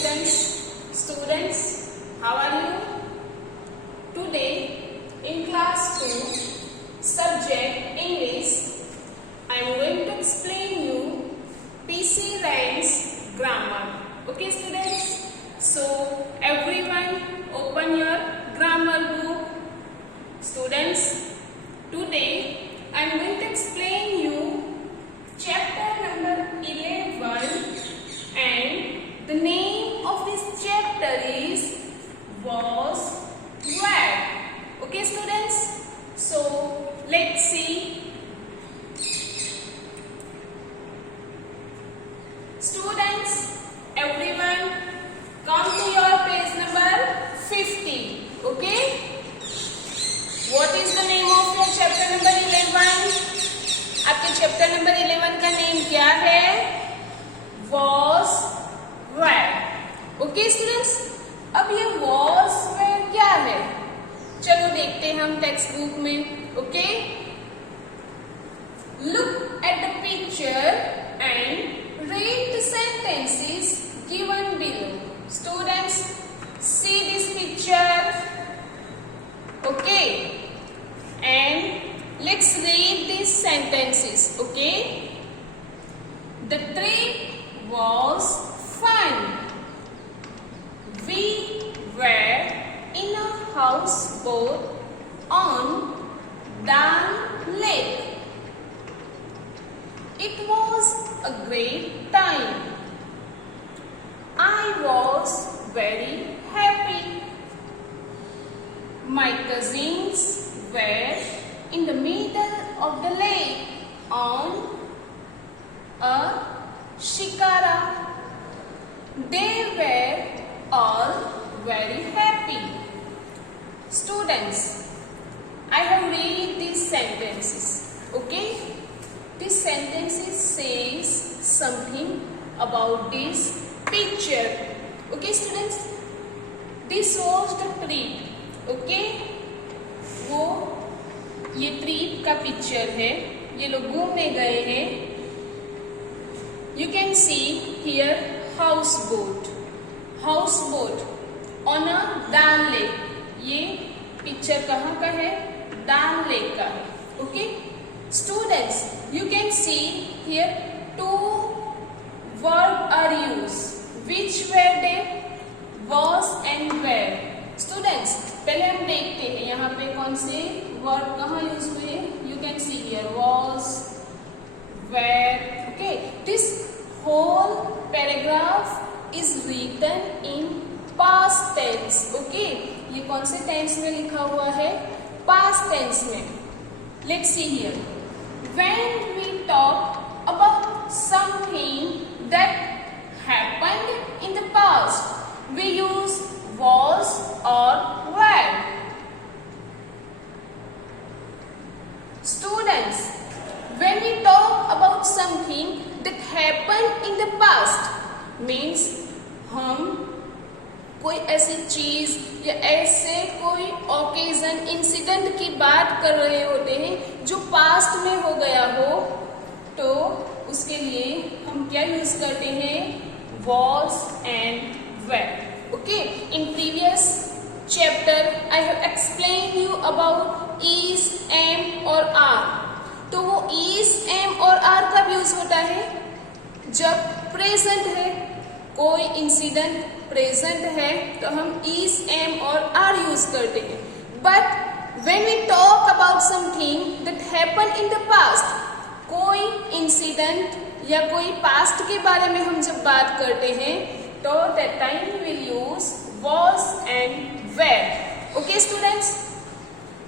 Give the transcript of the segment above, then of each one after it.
Students, how are you? Today in class 2, subject English, I am going to explain you PC Rhymes grammar. Okay students? So everyone open your grammar book. Students, today I am going to explain you chapter number 11 and the name of this chapter is was where. Okay students, so let's see. Students, everyone come to your page number 50. Okay, what is the name of your chapter number 11? आपके chapter number 11 का name क्या है? was where. Okay students, अब ये was where क्या है? चलो देखते हैं हम टेक्स्ट बुक में. Okay, look at the picture and read the sentences given below. Students, see this picture. Okay, and let's read these sentences. Okay, the trip was fun. We were in a houseboat on Dal Lake. It was a great time. I was very happy. My cousins were in the middle of the lake on a shikara. They were all very happy. Students, I have read these sentences. Okay, these sentences says something about this picture. Okay students, this was the trip. Okay, वो ये trip का picture है. ये लोग घूमने गए हैं. You can see here house boat on a डाल लेक. ये पिक्चर कहाँ का है? डाल लेक का है. Okay students, you can see here two verb are use. Which were they? Was and were. Students, पहले हम देखते हैं यहाँ पे कौन से वर्ब कहाँ यूज हुए. You can see here was, were. Okay, this whole paragraph is written in past tense. Okay, ये कौन से टेंस में लिखा हुआ है? पास्ट टेंस में. Let's see here. When we talk about something that happened in the past, we use was or were. Students, when we talk about something that happened in the past, means हम कोई ऐसी चीज या ऐसे कोई occasion, incident की बात कर रहे होते हैं जो पास्ट में हो गया हो, तो उसके लिए हम क्या यूज करते हैं? was and were. Okay, in previous chapter I have explained you about is, am और are. तो वो is, am और are कब यूज होता है? जब प्रेजेंट है, कोई इंसिडेंट प्रेजेंट है तो हम is, am और are यूज करते हैं. But when we talk about something that happened in the past, कोई इंसिडेंट या कोई पास्ट के बारे में हम जब बात करते हैं तो that time we will use was and were. Okay students,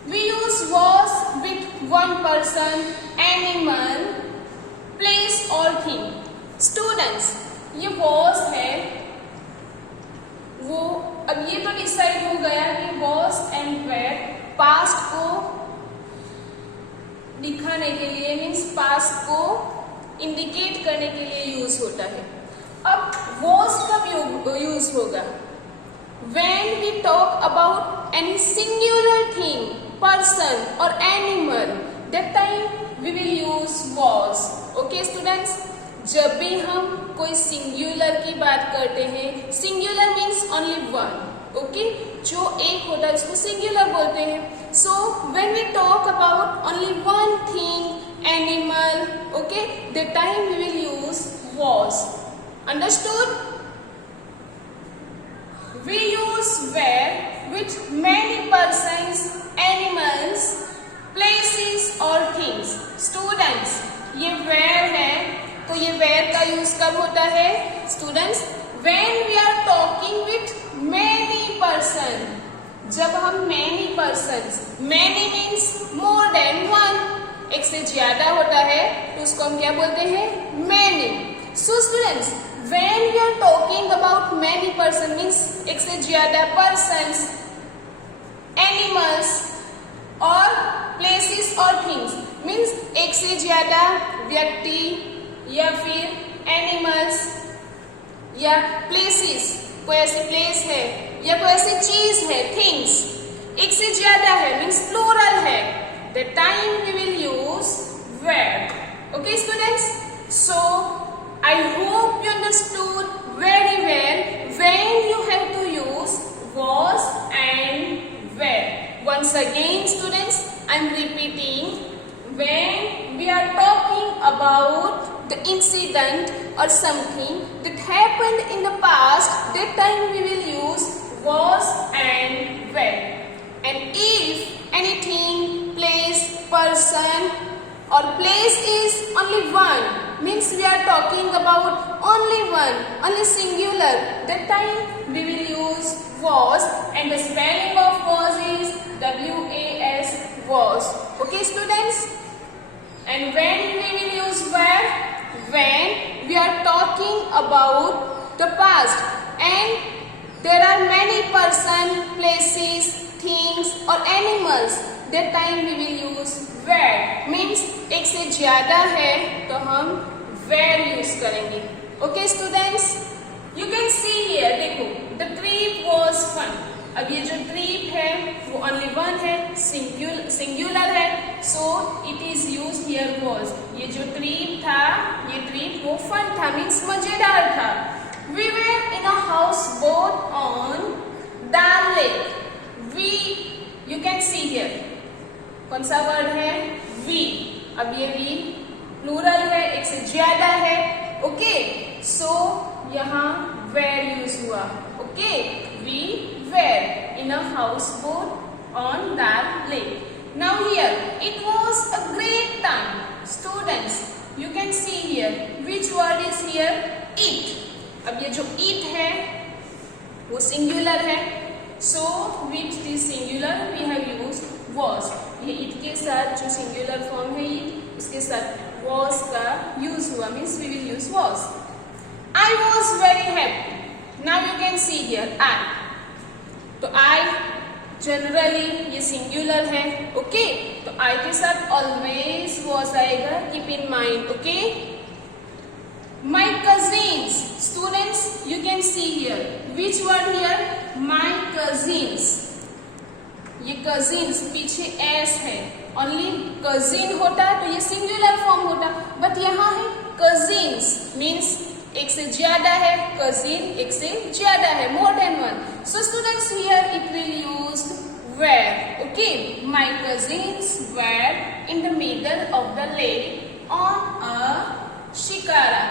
we use was with one person, animal, place or thing. Students, ये was है, वो अब ये तो डिसाइड हो गया कि was and were पास्ट को दिखाने के लिए, मीन्स पास्ट को इंडिकेट करने के लिए यूज होता है. अब was कब यूज होगा? When we talk about any singular thing, person or animal, that time we will use was. Okay students, जब भी हम कोई सिंगुलर की बात करते हैं, singular means only one, okay, जो एक होता है उसको सिंगुलर बोलते हैं. So when we talk about only one thing, animal, okay, the time we will use was. Understood? We use where with many persons, animals, places or things. Students, ये where है, तो ये where का use कब होता है? Students, when we are talking with many person. जब हम many persons, many means more than one, एक से ज्यादा होता है तो उसको हम क्या बोलते हैं? Many. So students, when we are talking about many person means एक से ज्यादा persons, animals और places और things means एक से ज्यादा व्यक्ति या फिर animals या places, कोई ऐसी place है या कोई ऐसी चीज है, things एक से ज्यादा है means plural है. The time we will use where. Okay students, so I hope you understood very well when you have to use was and where. Once again students, I am repeating, when we are talking about the incident or something that happened in the past, that time we will use was and where. And if anything, place, person or place is only one, means we are talking about only one, only singular, that time we will use was, and the spelling of was is W-A-S, was. Okay students? And when we will use where? When we are talking about the past and there are many person, places, things or animals, that time we will use where. Means एक से ज्यादा है तो हम where use करेंगे. Okay students, you can see here, देखो, the trip was fun. अब ये जो ट्रिप है वो ओनली वन है, सिंगुलर है, so it is use here was. ये जो ट्रिप था, ये ट्रिप वो फन था, मीन्स मजेदार था. We were in a houseboat on Dal lake. We, you can see here, कौन सा वर्ड है? वी. अब ये वी प्लूरल है, एक से ज्यादा है. ओके, सो यहाँ वेर यूज हुआ. Okay, we were in a houseboat on that lake. Now here it was a great time. Students, you can see here which word is here? It. अब ये जो it है वो singular है, so with this singular we have used was. ये it के साथ जो सिंगुलर फॉर्म है it, उसके साथ was का यूज हुआ, means we will use was. I was very happy. Now you can see here I. तो I जनरली ये सिंगुलर है, ओके, तो I के साथ always was आएगा, keep in mind, okay. My cousins. Students, you can see here. Which word here? My cousins. ये cousins पीछे S है, ओनली कजिन होता तो ये सिंगुलर फॉर्म होता, बट यहाँ है कजिन्स, मीन्स एक से ज्यादा है, कजिन एक से ज्यादा है, more than one. So students, here it will use were. Okay, my cousins were in the middle of the lake on a shikara.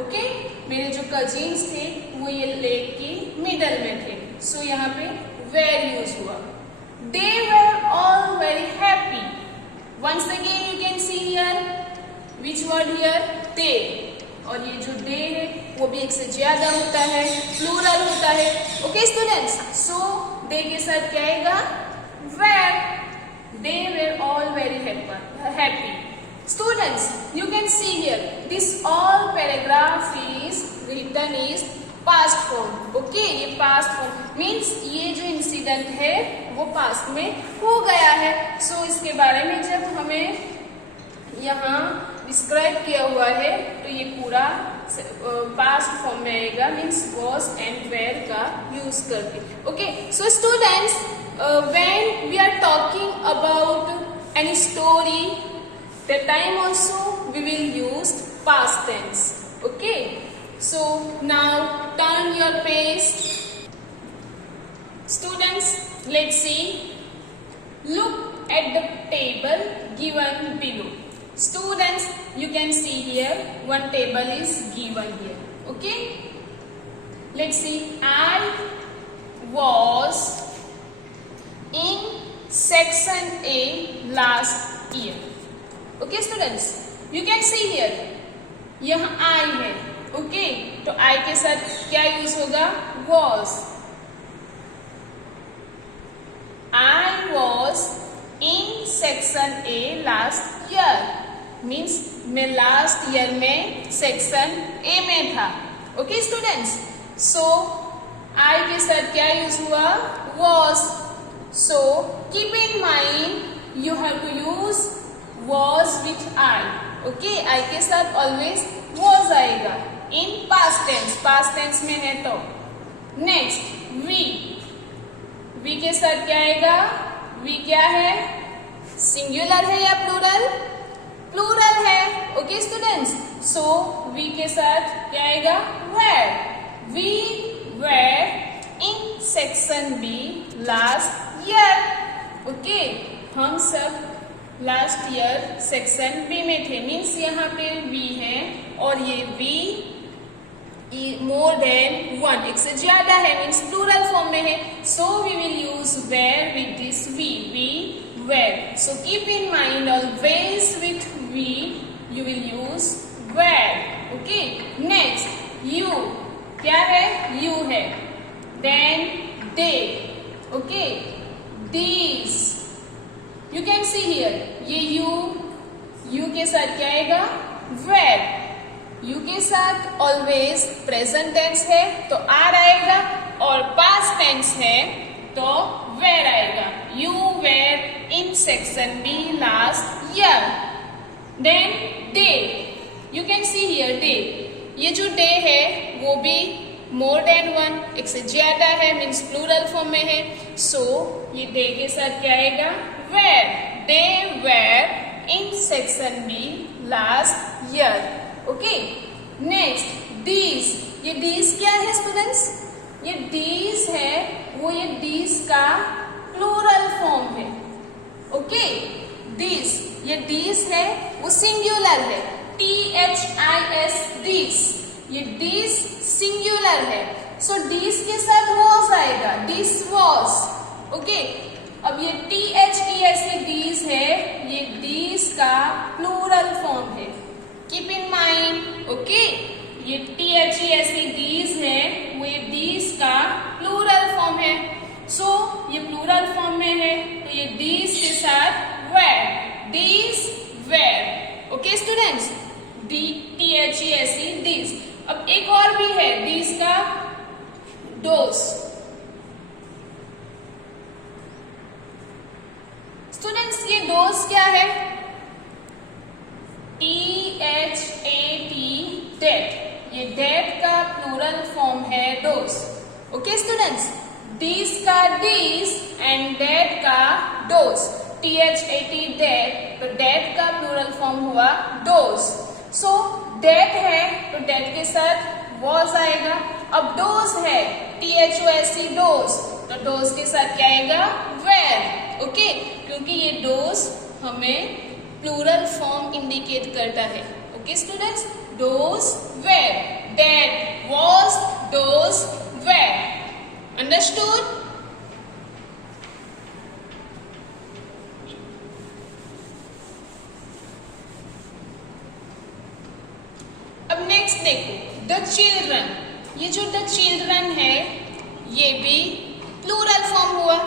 Okay, मेरे जो कजिन्स थे वो ये लेक की मिडल में थे, सो यहाँ पे वेर यूज हुआ. They were all very happy. Once again you can see here, which word here? They. और ये जो they है वो भी एक से ज्यादा होता है, प्लूरल होता है. ओके स्टूडेंट्स, सो they के साथ क्या आएगा? Were. They were all very happy. Students, you can see here, this all paragraph is written is past form. Okay, ये पास्ट फॉर्म मीन्स ये जो इंसिडेंट है वो पास्ट में हो गया है. सो इसके बारे में जब हमें यहाँ डिस्क्राइब किया हुआ है तो ये पूरा पास्ट फॉर्म में आएगा, मीन्स वॉज एंड वेयर का यूज करके. Okay, so students, when we are talking about any story, that time also we will use past tense. So now turn your page. Students, let's see. Look at the table given below. Students, you can see here one table is given here. Okay? Let's see. I was in section A last year. Okay students, you can see here. यहाँ I है. Okay तो I के साथ क्या use होगा? was. I was in section A last year. Means मैं last year में section A में था. ओके स्टूडेंट्स, सो I के साथ क्या यूज हुआ? was. So keep in mind you have to use was with I. Okay I के साथ ऑलवेज was आएगा. In past tense, past tense में है तो. नेक्स्ट वी के साथ क्या आएगा? वी क्या है? सिंगुलर है या प्लूरल? प्लूरल है. ओके स्टूडेंट्स, सो वी के साथ क्या आएगा? Were. We were in section B last year. Okay हम सब लास्ट ईयर सेक्शन बी में थे. मीन्स यहाँ पे वी है और ये वी मोर देन वन, एक से ज्यादा है, मीन्स प्लूरल फॉर्म में है. So we will use were with this we were. So keep in mind always with we you will use were. Okay next you क्या है? यू है. Then they. Okay these. You can see here ये you के साथ क्या आएगा? Where. You के साथ ऑलवेज प्रेजेंट टेंस है तो आर आएगा और पास्ट टेंस है तो वेर आएगा. You were in section B last year. Then they. You can see here they. ये जो डे है वो भी मोर देन वन, एक से ज्यादा है, मीन्स प्लूरल फॉर्म में है. सो ये डे के साथ क्या आएगा? Where. They were in section B last year. Okay next these. ये डीज क्या है स्टूडेंट्स? ये डीज है वो ये डीज का प्लूरल फॉर्म है. ओके डीज, ये डीज है वो सिंगुलर है. THIS डीज. ये डीज सिंगुलर है. सो डीज के साथ वॉज आएगा. This was. ओके अब ये THES डीज है, ये डीज का प्लूरल फॉर्म है. Keep in mind. ओके ये THES डीज है वो ये डीज का प्लूरल फॉर्म है. सो ये प्लूरल फॉर्म में है तो ये डीज के साथ were. These were. Okay students, THES these. अब एक और भी है डीज का, डोज. स्टूडेंट्स ये डोज क्या है? THAT that. ये डेट का प्लूरल फॉर्म है डोज. ओके स्टूडेंट्स, डीज का डीज एंड डेट का डोज. THAT डेट, तो डेट का प्लूरल फॉर्म हुआ डोज. सो डेट है तो डेट के साथ वॉज आएगा. अब डोज है THOS डोज, तो डोज के साथ क्या आएगा? वेर. ओके क्योंकि ये डोज हमें प्लूरल फॉर्म इंडिकेट करता है. Okay students, those were. That was those were. Understood? अब नेक्स्ट देखो द चिल्ड्रन. ये जो द चिल्ड्रन है ये भी प्लूरल फॉर्म हुआ.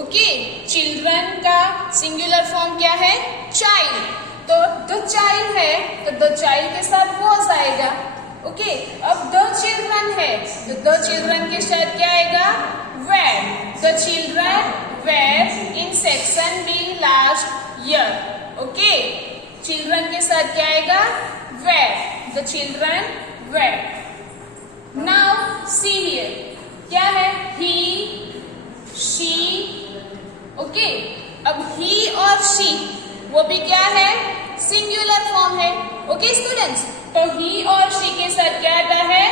ओके चिल्ड्रन का सिंगुलर फॉर्म क्या है? चाइल्ड. तो द चाइल्ड है तो द चाइल्ड के साथ वॉज आएगा. ओके अब द चिल्ड्रन है तो द चिल्ड्रन के साथ क्या आएगा? Were. The children were in section B last year. Okay children के साथ क्या आएगा? Were. The children were. Now see here क्या है? ही, शी. ओके अब ही और शी वो भी क्या है? सिंगुलर फॉर्म है. ओके स्टूडेंट्स, तो ही और शी के साथ क्या आता है?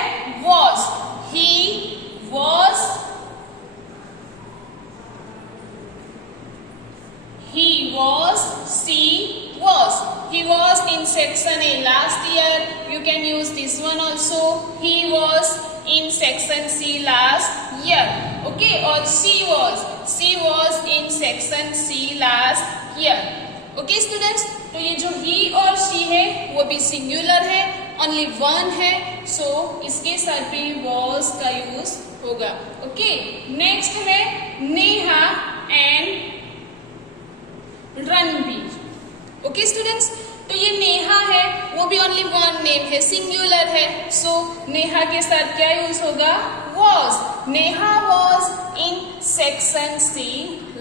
can use this one also. He was in section C last year. Okay, or she was in section C last year. Okay students, तो ये जो he और she है वो भी सिंगुलर है, ओनली वन है, सो इसके साथ भी was का यूज होगा. ओके, नेक्स्ट है Neha and Ranbir. Okay students, तो ये नेहा है वो भी ओनली वन नेम है, सिंगुलर है, सो नेहा के साथ क्या यूज होगा? was. Neha was in section C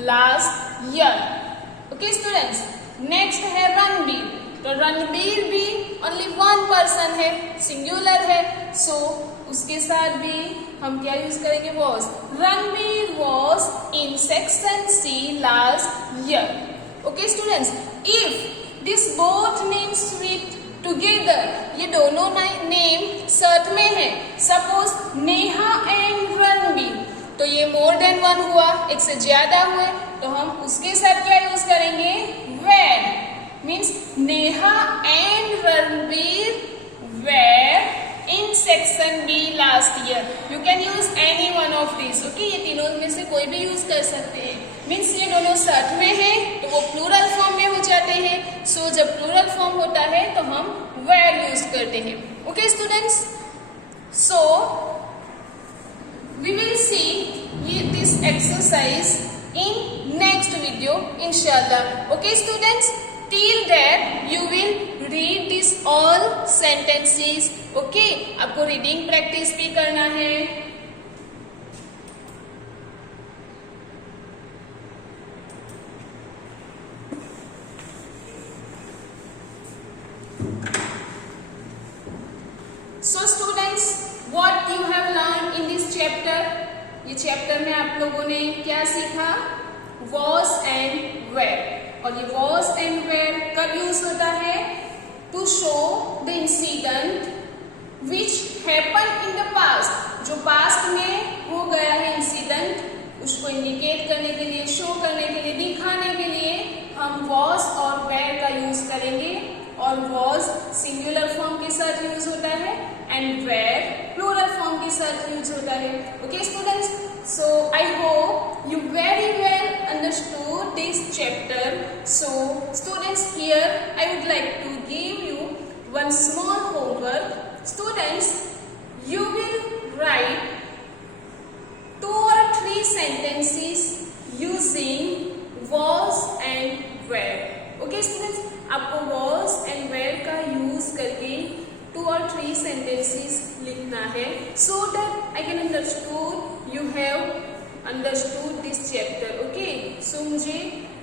last year. Okay students, next है रणबीर. तो रणबीर भी ओनली वन पर्सन है, सिंगुलर है, सो उसके साथ भी हम क्या यूज करेंगे? was. Ranbir was in section C last year. Okay students, if this both names with together, ये दोनों नेम साथ में है, सपोज नेहा एंड रणबीर, तो ये मोर देन वन हुआ, एक से ज्यादा हुए, तो हम उसके साथ क्या यूज करेंगे? were. Means Neha and Ranbir were in section B last year. You can use any one of these. Okay, ये तीनों में से कोई भी यूज कर सकते हैं. मीन्स ये दोनों साथ में है तो वो प्लूरल फॉर्म में हो जाते हैं. सो जब प्लूरल फॉर्म होता है तो हम were यूज करते हैं. Okay students, so we will see this exercise in next video inshallah. Okay students, till that you will read this all sentences. Okay, आपको रीडिंग प्रैक्टिस भी करना है. So students, what you have learned in this chapter? ये chapter में आप लोगों ने क्या सीखा? was and were. और ये was and were कब यूज होता है? To show the incident which happened in the past. जो past में हो गया है इंसिडेंट, उसको इंडिकेट करने के लिए, शो करने के लिए, दिखाने के लिए हम was और were का यूज करेंगे. और was सिंगुलर फॉर्म के साथ यूज होता है एंड were प्लूरल फॉर्म के साथ यूज होता है. Okay students, so I hope you very well understood this chapter. So students, here I would like to give you one small homework. Students, you will write 2 or 3 sentences using was and were. Okay students, आपको was and were का use करके 2 or 3 sentences लिखना है, so that I can understood you have understood this chapter. Okay, so मुझे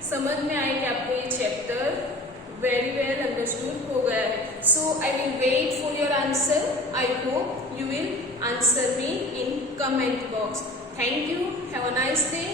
समझ में आए कि आपको ये चैप्टर very well understood हो गया है. So I will wait for your answer. I hope you will answer me in comment box. Thank you. Have a nice day.